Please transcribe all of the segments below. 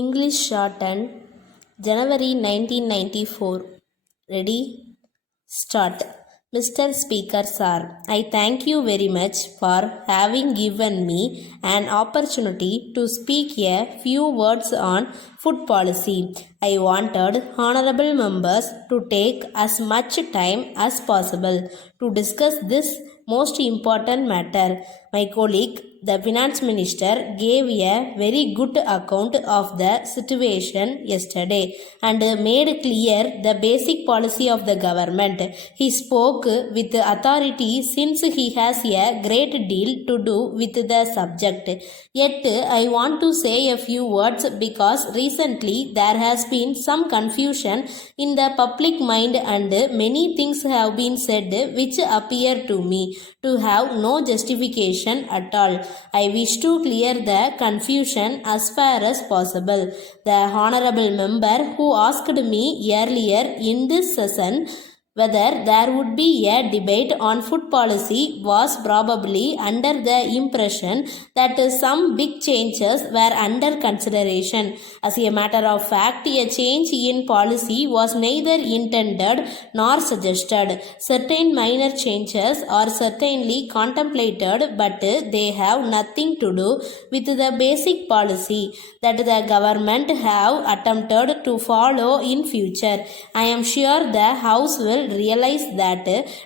English Shorthand, January 1994. Ready? Start. Mr. Speaker Sir, I thank you very much for having given me an opportunity to speak a few words on food policy. I wanted honorable members to take as much time as possible to discuss this most important matter. My colleague, the finance minister, gave a very good account of the situation yesterday and made clear the basic policy of the government. He spoke with authority since he has a great deal to do with the subject. Yet I want to say a few words because recently there has been some confusion in the public mind and many things have been said which appear to me to have no justification at all. I wish to clear the confusion as far as possible. The honorable member who asked me earlier in this session whether there would be a debate on food policy was probably under the impression that some big changes were under consideration. As a matter of fact, a change in policy was neither intended nor suggested. Certain minor changes are certainly contemplated, but they have nothing to do with the basic policy that the government have attempted to follow in future. I am sure the House will realize that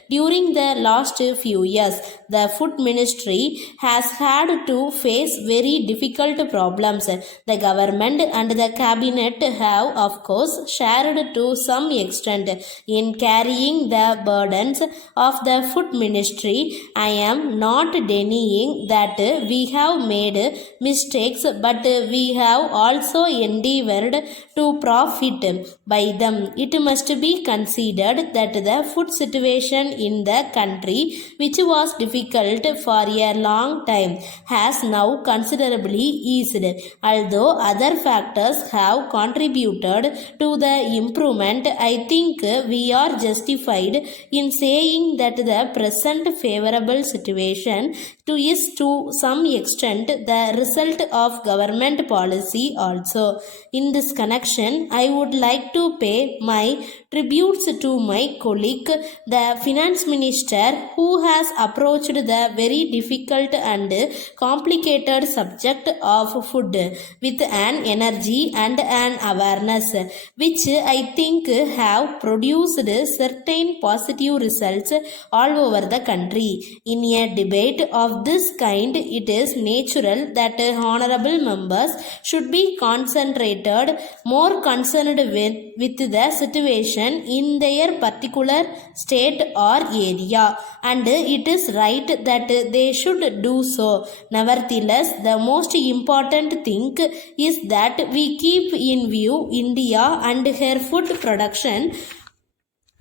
during the last few years, the food ministry has had to face very difficult problems. The government and the cabinet have, of course, shared to some extent in carrying the burdens of the food ministry. I am not denying that we have made mistakes, but we have also endeavored to profit by them. It must be considered that the food situation in the country, which was difficult for a long time, has now considerably eased. Although other factors have contributed to the improvement, I think we are justified in saying that the present favorable situation is to some extent the result of government policy also. In this connection, I would like to pay my tributes to my colleague, the finance minister, who has approached the very difficult and complicated subject of food with an energy and an awareness which I think have produced certain positive results all over the country. In a debate of this kind, it is natural that honorable members should be concentrated, more concerned with the situation in their particular state or area, and it is right that they should do so. Nevertheless, the most important thing is that we keep in view India and her food production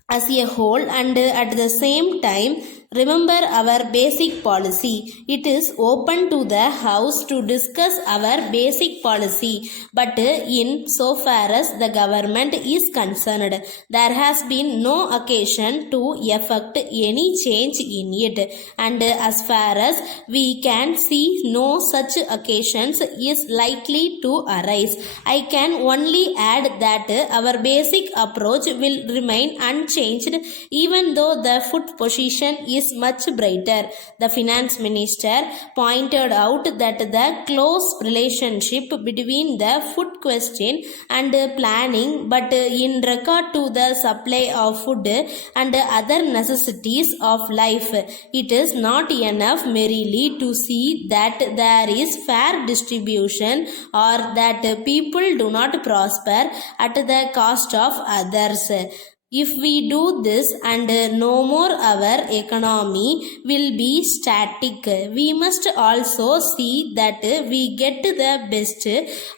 as a whole, and at the same time remember our basic policy. It is open to the House to discuss our basic policy, but in so far as the government is concerned, there has been no occasion to effect any change in it, and as far as we can see, no such occasions is likely to arise. I can only add that our basic approach will remain unchanged even though the food position is much brighter. The finance minister pointed out that the close relationship between the food question and planning, but in regard to the supply of food and other necessities of life, it is not enough merely to see that there is fair distribution or that people do not prosper at the cost of others. If we do this, and no more our economy will be static, we must also see that we get the best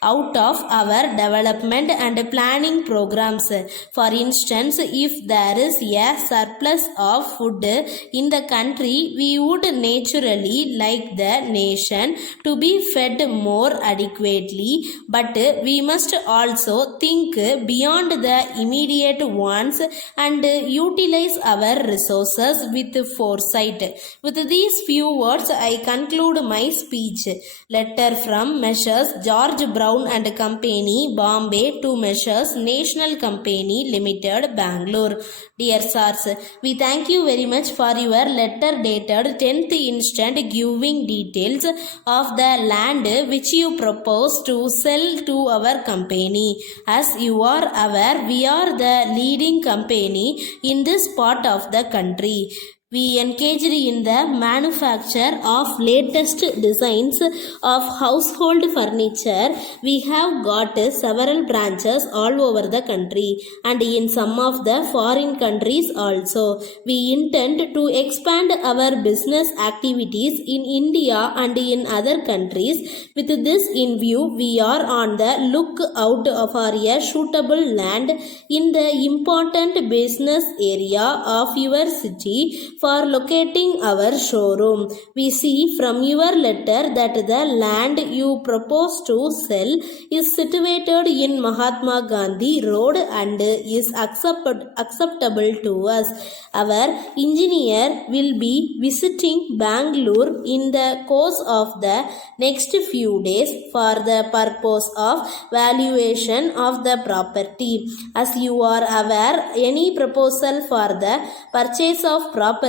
out of our development and planning programs. For instance, if there is a surplus of food in the country, we would naturally like the nation to be fed more adequately, but we must also think beyond the immediate wants and utilize our resources with foresight. With these few words, I conclude my speech. Letter from Messrs. George Brown and Company, Bombay, to Messrs. National Company Limited, Bangalore. Dear sirs, we thank you very much for your letter dated 10th instant, giving details of the land which you propose to sell to our company. As you are aware, we are the leading company in this part of the country. We engaged in the manufacture of latest designs of household furniture. We have got several branches all over the country and in some of the foreign countries also. We intend to expand our business activities in India and in other countries. With this in view, we are on the lookout for a suitable land in the important business area of your city for locating our showroom. We see from your letter that the land you propose to sell is situated in Mahatma Gandhi Road and is acceptable to us. Our engineer will be visiting Bangalore in the course of the next few days for the purpose of valuation of the property. As you are aware, any proposal for the purchase of property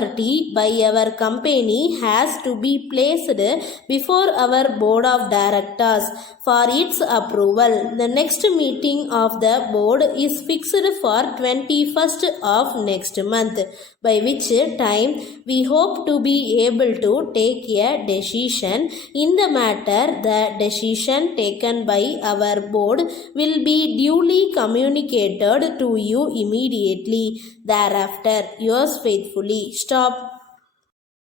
by our company has to be placed before our board of directors for its approval. The next meeting of the board is fixed for 21st of next month, by which time we hope to be able to take a decision in the matter. The decision taken by our board will be duly communicated to you immediately thereafter. Yours faithfully. Stop.